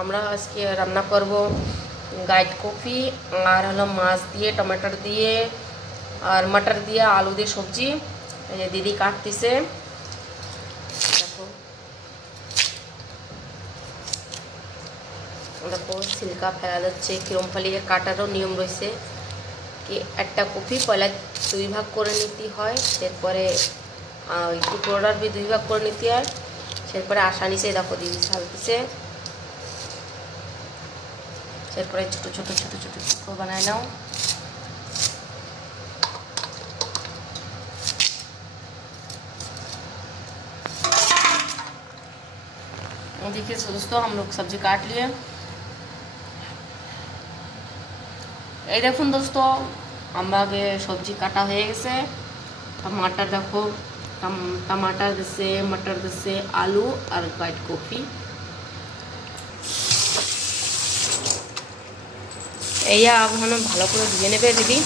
আমরা আজকে রান্না করব গাইড কফি আর হলো মাছ দিয়ে টমেটো দিয়ে আর মটর দিয়ে আলু দিয়ে সবজি। এই যে দিদি কাটতেছে, দেখো দেখো সিল্কা ফেলা যাচ্ছে, কিরম ফালিয়ে কাটারও নিয়ম রয়েছে কি একটা কফি পয়লা 2 ভাগ করে নিতে হয়, এরপরে টুকরোটার भी 2 ভাগ করে নিতে হয়, এরপরে আশা নিচে দেখো দিদি ছালতেছে, এরপরে ছোট ছোট ছোট ছোট টুকরো বানায় নাও। देखिए दोस्तों हम लोग सब्जी काट लिए। এই দেখুন দোস্ত আমাকে সবজি কাটা হয়ে গেছে। टमाटर देखो टमाटर दिसे मटर दिसे आलू और गाइड कफি এইয়া এখন ভালো করে ধুয়ে নেবে দিদি।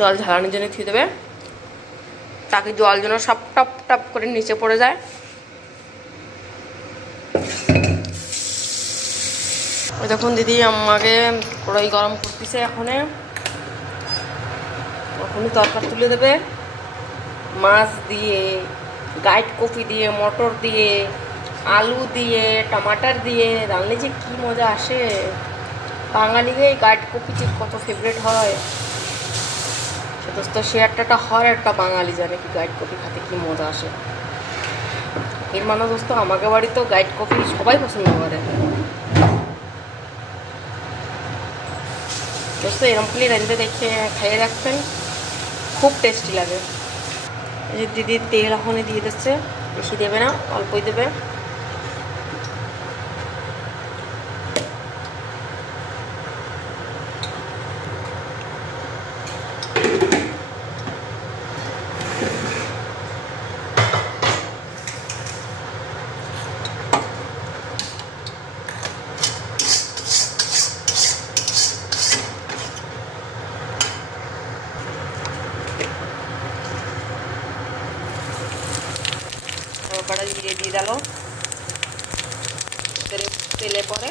জল ঝালানোর জন্য থুয়ে দেবে তাকে জল যেন সব টপ টপ করে নিচে পড়ে যায়। দেখুন দিদি আমাকে কড়াই গরম করতেছে, এখনই তরকারি তুলে দেবে। মাছ দিয়ে গাইড কফি দিয়ে মটর দিয়ে আলু দিয়ে টমাটার দিয়ে রান্না যে কি মজা আসে। বাঙালিদের গাইড কফি যে কত ফেভারিট হয় দোস্ত, সে একটা হয় একটা বাঙালি জানে কি গাইড কফি খেতে কি মজা আসে। এর মানে দোস্ত আমাকে বাড়ি তো গাইড কফি সবাই পছন্দ করে দোস্ত। এরকম প্লে রাঁধতে দেখে খাইয়ে রাখবেন, খুব টেস্টি লাগে। এই যে দিদি তেল এখনই দিয়ে দিচ্ছে, বেশি দেবে না অল্পই দেবে। बड़ा धीरे দিয়ে डालो তেলে পরে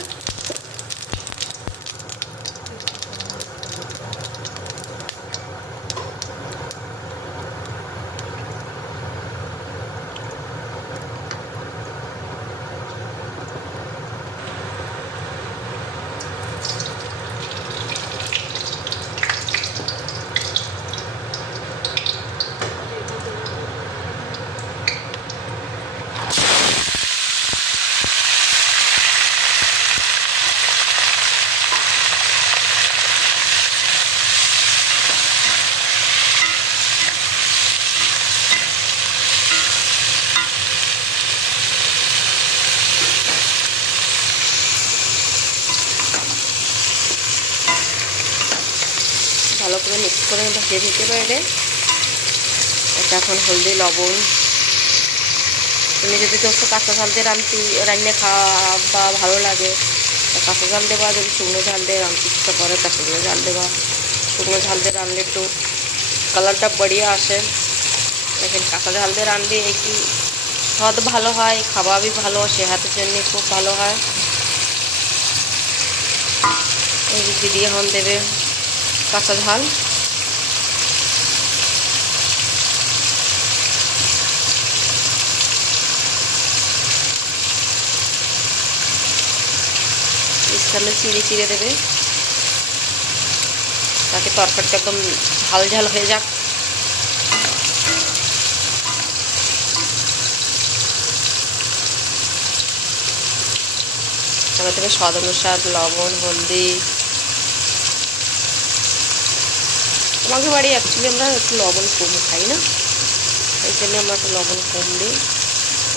ভালো করে মিক্স করে ভেজে দিতে পারে। এটা এখন হলদি লবণ, তুমি যদি দোস্ত কাঁচা ঝাল দিয়ে রান্না খাওয়া বা ভালো লাগে কাঁচা ঝাল দেবা, যদি শুকনো ঝাল দিয়ে রাঁধতে ইচ্ছা করে তা শুকনো ঝাল দেবা। শুকনো ঝাল দিয়ে রাঁধলে একটু কালারটা बढ़िया আসে, लेकिन কাঁচা ঝাল দিয়ে রাঁধলে একটু স্বাদ ভালো হয়, খাওয়া भी ভালো, সেহাতের জন্য খুব ভালো হয়। এই দিদি এখন দেবে কাঁচা ঝাল, इसमें चिड़े चिड़े देवे ताकि तरकारीटा एकदम झाल झाल हो जाक। देवे स्वाद अनुसार लवण हल्दी। हमारे बाड़ी एक्चुअली আমরা একটু লবণ কম খাই না, এই জন্য আমরা একটু লবণ কম দিই।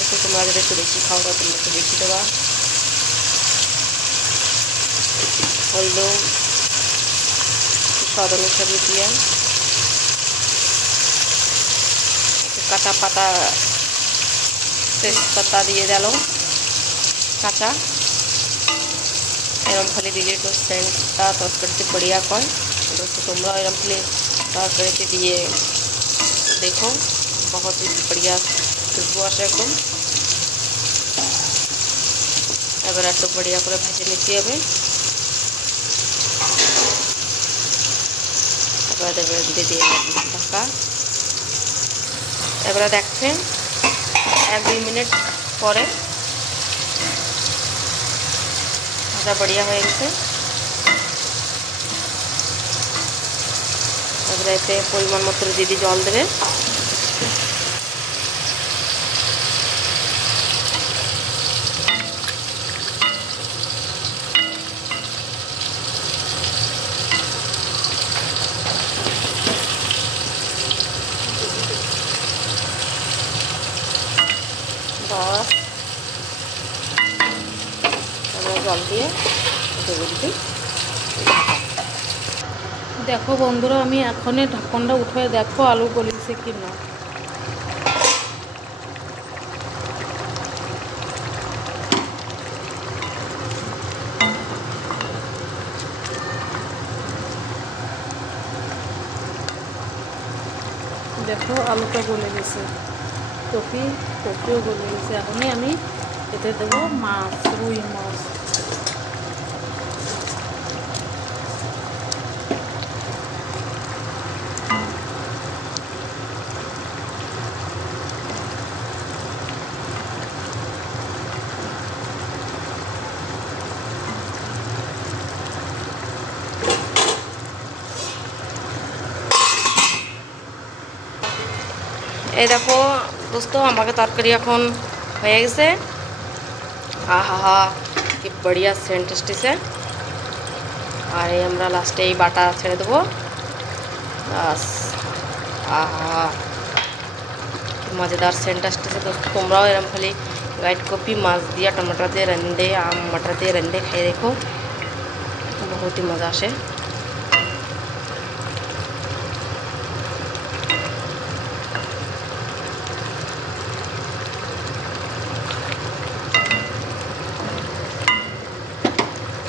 একটু তোমরা যদি একটু বেশি খাও তো তোমরা একটু বেশি দেবা। হলদো स्वाद अनुसार दिया, काटा पाता तेजपाता दिए दिल काचा, এরম খালি দিলে একটু সেন্টটা তরকারিতে बढ़िया কয়। दोस्तों তোমরা এরম খালি তরকারিতে দিয়ে देखो बहुत ही बढ़िया खुशबू আসে একদম। এবার একটু बढ़िया করে ভেজে নিতে হবে। এবার দিয়ে দিয়ে ঢাকা। এবারে দেখছেন 1-2 মিনিট পরে ভাজা बढ़िया হয়ে গেছে। এবারে এতে পরিমাণ মতো দিদি জল দেবে। बस জল দিয়ে দেখো বন্ধুরা, আমি এখনই ঢাকনটা উঠে দেখো আলু গলিছে কি না। দেখো আলুটা গলে গেছে, কপিও গলে গেছে। এখনই আমি এতে দেবো মাছ, রুই মাছ। এই দেখো দোস্ত, আমাকে তরকারি এখন হয়ে গেছে। আহা কি बढ़िया সেন্ট এসেছে। আর এই আমরা লাস্টে এই বাটা ছেড়ে দেবো। বাস আহা मज़ेदार सेंट আসতেছে। दोस्त তোমরাও এরকম খালি गाइड कॉपी माछ दिया टमाटर দিয়ে रंडे आम मटर দিয়ে रंडे खाई देखो, बहुत ही मज़ा আসে।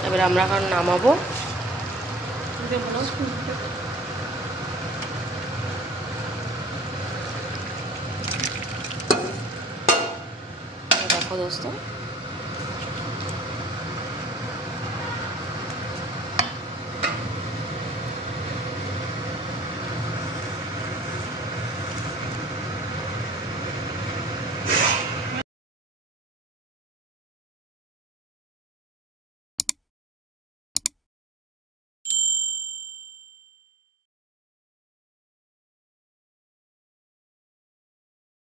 এবার আমরা এখন নামাবো। দেখো দোস্ত